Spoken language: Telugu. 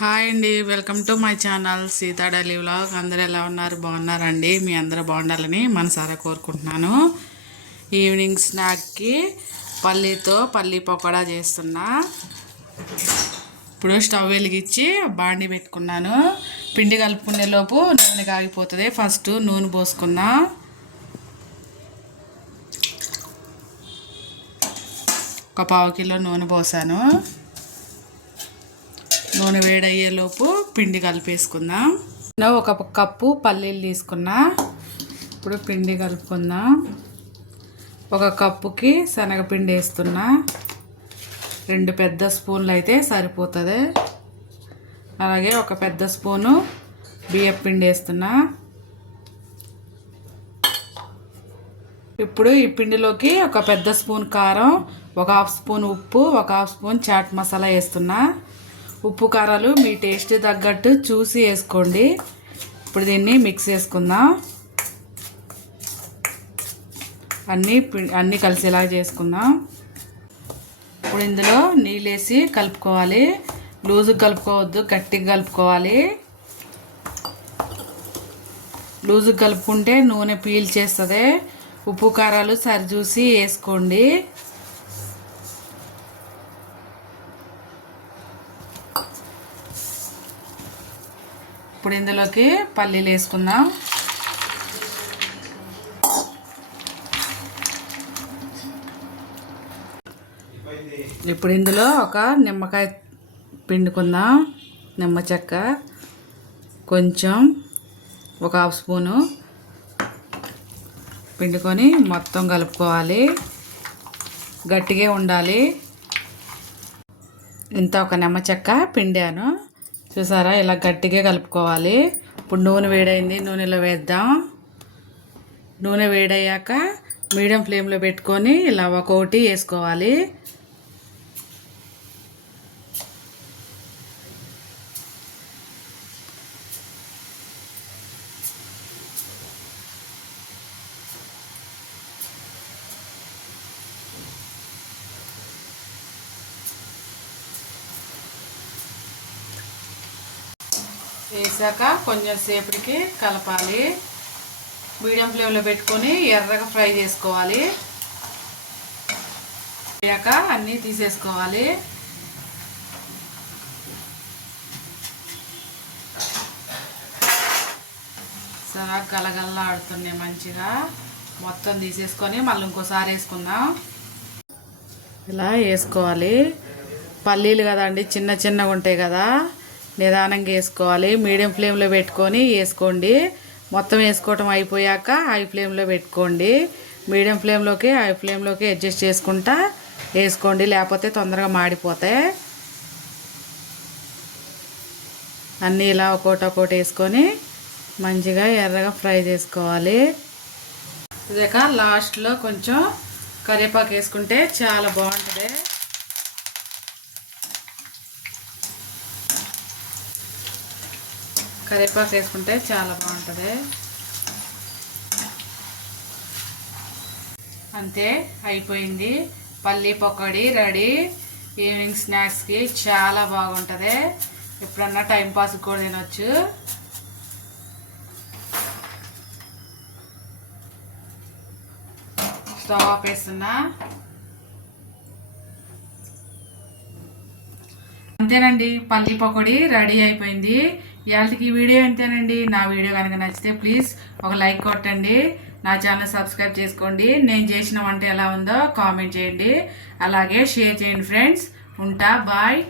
హాయ్ అండి, welcome to my channel Sita daily vlog. అందరూ ఎలా ఉన్నారు? బాగున్నారండి? మీ అందరూ బాగుండాలని మనసారా కోరుకుంటున్నాను. ఈవినింగ్ స్నాక్కి పల్లీతో పల్లీ పకోడా చేస్తున్నా. ఇప్పుడు స్టవ్ వెలిగించి బాండి పెట్టుకున్నాను. పిండి కలుపుకునే లోపు నూనె కాగిపోతుంది. ఫస్ట్ నూనె పోసుకున్నా. ఒక పావు కిలో నూనె పోసాను. నూనె వేడయ్యేలోపు పిండి కలిపేసుకుందాం. ఒక కప్పు పల్లీలు తీసుకున్నా. ఇప్పుడు పిండి కలుపుకుందాం. ఒక కప్పుకి శనగపిండి వేస్తున్నా. 2 పెద్ద స్పూన్లు అయితే సరిపోతుంది. అలాగే ఒక పెద్ద స్పూను బియ్యం పిండి వేస్తున్నా. ఇప్పుడు ఈ పిండిలోకి ఒక పెద్ద స్పూన్ కారం, ఒక హాఫ్ స్పూన్ ఉప్పు, ఒక హాఫ్ స్పూన్ చాట్ మసాలా వేస్తున్నా. ఉప్పు కారాలు మీ టేస్ట్ తగ్గట్టు చూసి వేసుకోండి. ఇప్పుడు దీన్ని మిక్స్ చేసుకుందాం. అన్నీ కలిసేలా చేసుకుందాం. ఇప్పుడు ఇందులో నీళ్ళు వేసి కలుపుకోవాలి. లూజుగా కలుపుకోవద్దు, గట్టిగా కలుపుకోవాలి. లూజుగా కలుపుకుంటే నూనె పీల్చేస్తుంది. ఉప్పు కారాలు సరిచూసి వేసుకోండి. ఇప్పుడు ఇందులోకి పల్లీలు వేసుకుందాం. ఇప్పుడు ఇందులో ఒక నిమ్మకాయ పిండుకుందాం. నిమ్మ చెక్క కొంచెం, ఒక హాఫ్ స్పూను పిండుకొని మొత్తం కలుపుకోవాలి. గట్టిగా ఉండాలి. ఇంత ఒక నిమ్మ చెక్క పిండాను. చూసారా, ఇలా గట్టిగా కలుపుకోవాలి. ఇప్పుడు నూనె వేడైంది, నూనెలో వేద్దాం. నూనె వేడయ్యాక మీడియం ఫ్లేమ్లో పెట్టుకొని ఇలా ఒక్కొక్కటి వేసుకోవాలి. వేసాక కొంచెం సేపటికి కలపాలి. మీడియం ఫ్లేమ్లో పెట్టుకొని ఎర్రగా ఫ్రై చేసుకోవాలి. అయ్యాక అన్నీ తీసేసుకోవాలి. సరే, గలగల్లా ఆడుతున్నాయి మంచిగా. మొత్తం తీసేసుకొని మళ్ళీ ఇంకోసారి వేసుకుందాం. ఇలా వేసుకోవాలి. పల్లీలు కదండి, చిన్న చిన్నగా ఉంటాయి కదా, నిదానంగా వేసుకోవాలి. మీడియం ఫ్లేమ్లో పెట్టుకొని వేసుకోండి. మొత్తం వేసుకోవటం అయిపోయాక హై ఫ్లేమ్లో పెట్టుకోండి. మీడియం ఫ్లేమ్లోకి హై ఫ్లేమ్లోకి అడ్జస్ట్ చేసుకుంటా వేసుకోండి, లేకపోతే తొందరగా మాడిపోతాయి. అన్నీ ఇలా ఒక్కొక్కటి వేసుకొని మంచిగా ఎర్రగా ఫ్రై చేసుకోవాలి. ఇదాక లాస్ట్లో కొంచెం కరివేపాకు వేసుకుంటే చాలా బాగుంటుంది. కరివేపాకు వేసుకుంటే చాలా బాగుంటుంది. అంతే, అయిపోయింది. పల్లీ పకోడీ రెడీ. ఈవినింగ్ స్నాక్స్కి చాలా బాగుంటుంది. ఎప్పుడన్నా టైంపాస్ కూడా తినొచ్చు. స్టవ్ ఆపేస్తున్నా. అంతేనండి, పల్లీ పకోడీ రెడీ అయిపోయింది. ఇవాళకి ఈ వీడియో అంతేనండి. నా వీడియో కనుక నచ్చితే ప్లీజ్ ఒక లైక్ కొట్టండి. నా ఛానల్ సబ్స్క్రైబ్ చేసుకోండి. నేను చేసిన వంట ఎలా ఉందో కామెంట్ చేయండి. అలాగే షేర్ చేయండి ఫ్రెండ్స్. ఉంటా, బాయ్.